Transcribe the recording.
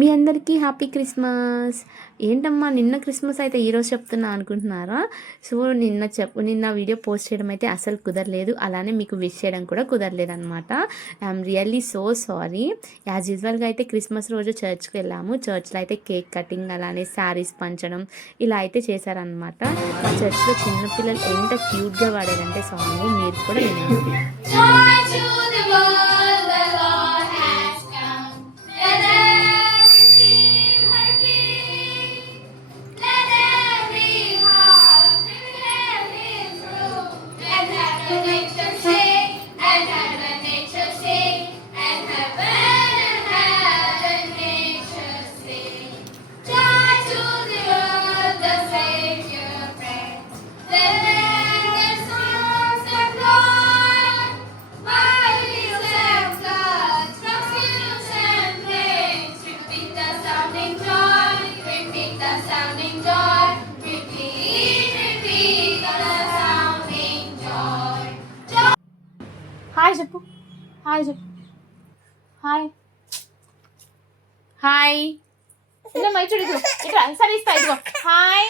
మీ అందరికీ happy Christmas. ఏంటమ్మా నిన్న క్రిస్మస్ అయితే ఈరోజు చెప్తున్నా అనుకుంటున్నారా? సో నిన్న వీడియో పోస్ట్ చేయడం అయితే అసలు కుదరలేదు, అలానే మీకు విష్ చేయడం కూడా కుదరలేదు అనమాట. I'm really so sorry. As యూజువల్గా అయితే క్రిస్మస్ రోజు చర్చ్కి వెళ్ళాము. చర్చ్లో అయితే కేక్ కటింగ్, అలానే శారీస్ పంచడం ఇలా అయితే చేశారనమాట. మా చర్చ్లో చిన్నపిల్లలు ఎంత క్యూట్గా పాడారంటే సాంగ్ మీరు కూడా వినండి. హాయ్ చెప్పు, హాయ్ చెప్పు, హాయ్ హాయ్. ఇలా మైచుడు ఇట్లా సరే ఇస్తా, ఇదిగో హాయ్.